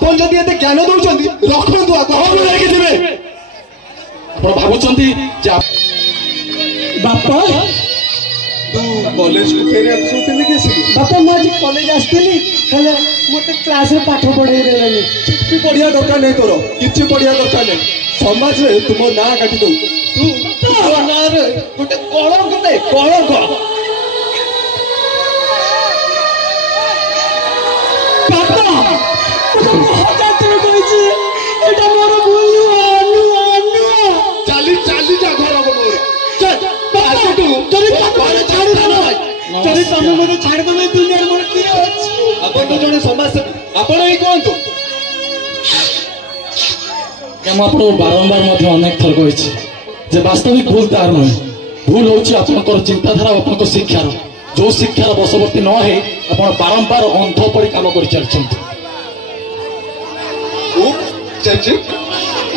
आपन जदि एते ज्ञान दउचंदी रखंतु आको हम लेके दिबे आपण भाबुचंदी जे बापा तू कॉलेज को फेरे आसु केने केसी बापा मु आज कॉलेज आस्तिली हेले मते क्लास में पाठ पढाई देलानी किछि पढ़िया दरकार नहीं तोर किछि पढ़िया दरकार नहीं समाज रे तुम ना काटी दउ तू ना रे गोटे कलंक दे कलंक बापा हजार तुम कहिछि एटा मोर भूल आनु आनु चाली चाली जा घर को मोर चल आसे तू तोरी कपड़े छाड़ी दे भाई तोरी तमे मते छाड़ी दे दुनिया मोर की अछि अपन तो जने समाज आपण ही कोंतु हम आपको बारंबार मध्य अनेक थर कही जे वास्तविक भूल तार नुहे भूल होची आपनकर चिंताधारा आपनकर शिक्षार जो शिक्षार बशवर्ती न हे आपण बारंबार अंध परि काम कर चलछंती चची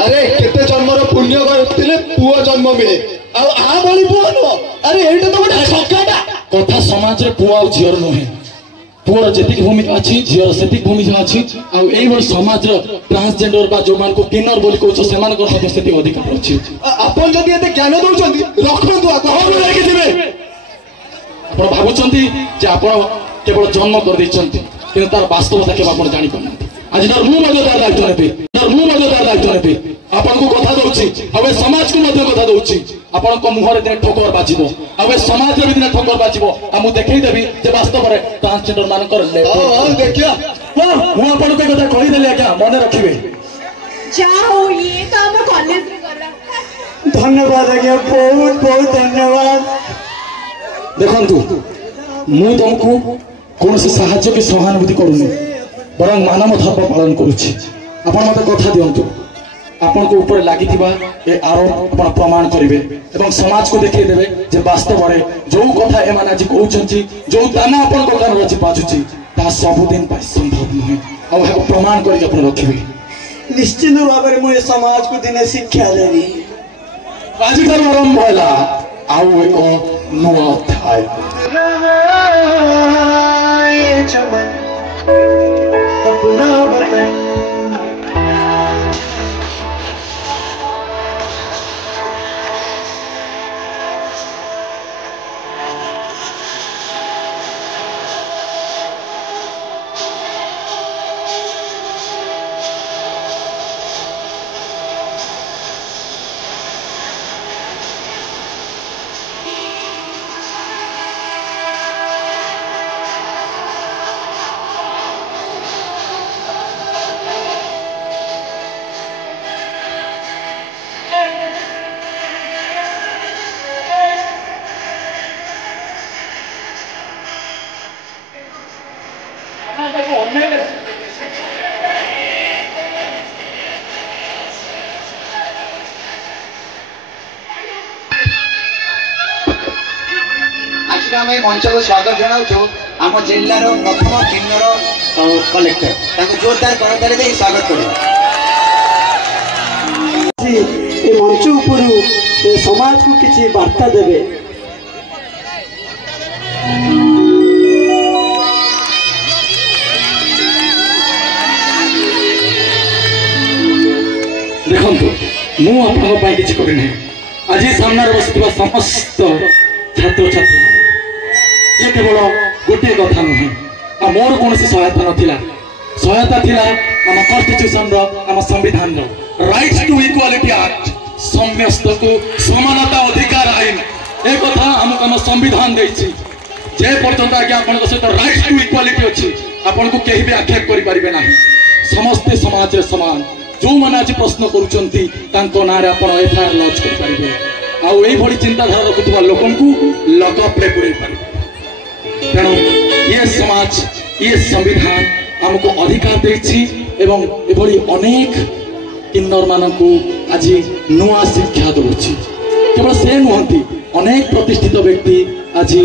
अरे केते जन्मर पुण्य करथिले पुओ जन्म मिले आ बळी पुओ न अरे एटा तो गोटे छक्काटा कथा समाज रे पुआ और झियर नुहे पुअर जेतिक भूमिका अछि झियर सेतिक भूमिका अछि आ एई वर्ष समाज रो ट्रांसजेंडर बा जो मान को किन्नर बोली कहछ सेमान को सेतिक अधिकार अछि आपन जदि एते ज्ञान दउचंदी रखंतु आको हम लेके दिबे आपण भाबुचंती जे आपण केवल जन्म कर दैचंती किंतु तार वास्तवता केवल आपण जानि पनांती आज डर मु मजे तार दायित्व नेबे डर मु मजे तार दायित्व नेबे आपण को कथा दउची अबे समाज को मध्य कथा दउची आपण को मुहरे दिन ठोकर बाजिबो अबे समाज रे दिन ठोकर बाजिबो आ मु देखै देबी जे वास्तव रे ट्रांसजेंडर मानकर ले हां देखिया मु आपण को कथा कहि देले आज्ञा मन रखिबे जाओ ये तो हम कॉलेज में गला धन्यवाद आज्ञा बहुत बहुत धन्यवाद देखंतु मु तुमको कौन से साहाय्य की सहानुभूति करूनी बरं मानव धर्म पालन करुछि आपण मते कथा दियंतु आपण को ऊपर लागि थिबा ए आरोप आपण प्रमाण करिवे एवं समाज को देखै देबे जे वास्तव रे जो कथा ए माने आज कहउचंती जो दाना आपण को कान रछि पाछुछि ता सब दिन पाइ संभव नहे आ हे प्रमाण करि आपण रखिबे निश्चित भाव में मुझे समाज को दिने शिक्षा देनी आज कर आरंभ होला आउ एक नुआ अध्याय अपना बताए मंच को स्वागत जनाऊँ आम जिलार प्रथम किन्नर कलेक्टर जोरदार करताली दे स्वागत कर मंच ऊपर समाज को किसी वार्ता देवे देखंतु मु आपन पई किछि करि नै आज सामने बसिथिबा समस्त छात्र छात्री ये केवल गोटे कथा नुहे आ मोर कौन सहायता नथिला सहायता थिला आम कॉन्स्टिट्यूशन रो आम संविधान रो राइट्स टू इक्वालिटी एक्ट समस्त को समानता अधिकार आईन ए कथा हमको आम संविधान देछि जे पर्यंत आगे आपन को सहित राइट्स टू इक्वालिटी अछि आपन को केहि भी आक्षेप करि परिबे नाही समस्त समाज रे समान जो मन आज प्रश्न करूचंती तांको नारे आपन एफआईआर लॉन्च करि परिबे आ एई भली चिंताधारा रखुवा लोकन को लॉकअप रे पुरै परिबे तेणु ये समाज ये संविधान हमको अधिकार देछि एवं एभली अनेक किन्नर मानकु आज नुआ शिक्षा दउछि केवल से नुहंती अनेक प्रतिष्ठित व्यक्ति आज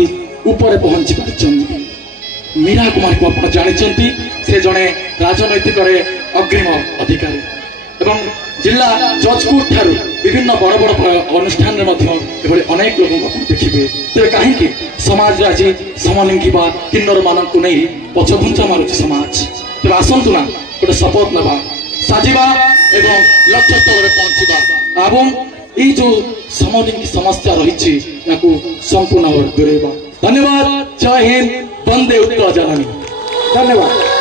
ऊपर पहुंची पारछन्ति मीरा कुमार को आपण जानिचंती से जने राजनैतिक रे अग्रिम अधिकारी एवं जिला जजपुर ठारू विभिन्न बड़ बड़ अनुष्ठान में अनेक लोक देखिए तेरे कहीं समाज आज समलिंगी किन्नर मान नहीं पछघुंचा मारुच समाज तेज आसतु ना गोटे शपथ नवा साजिबा एवं लक्ष्य स्थल पहुंचवा एवं ये जो समाज की समस्या रही संपूर्ण भाव दूरेबा। धन्यवाद। जय हिंद। वंदे उत्कल जननी। धन्यवाद।